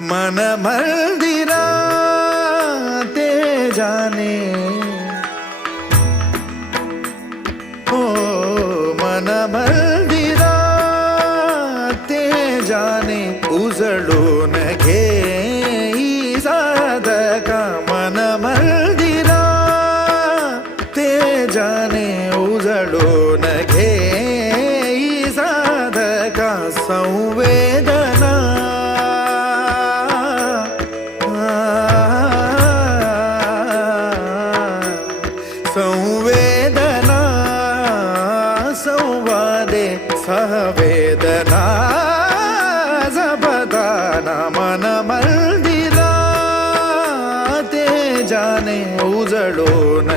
मन मंदिरा ते जाने हो मन मंदिरा ते जाने उजळून घे साधका मन मंदिरा ते जाने उजळून घे साधका संवेदना संवेदना संवादे सहवेदना जपदाना मन मंदिरा ते जाने उजळून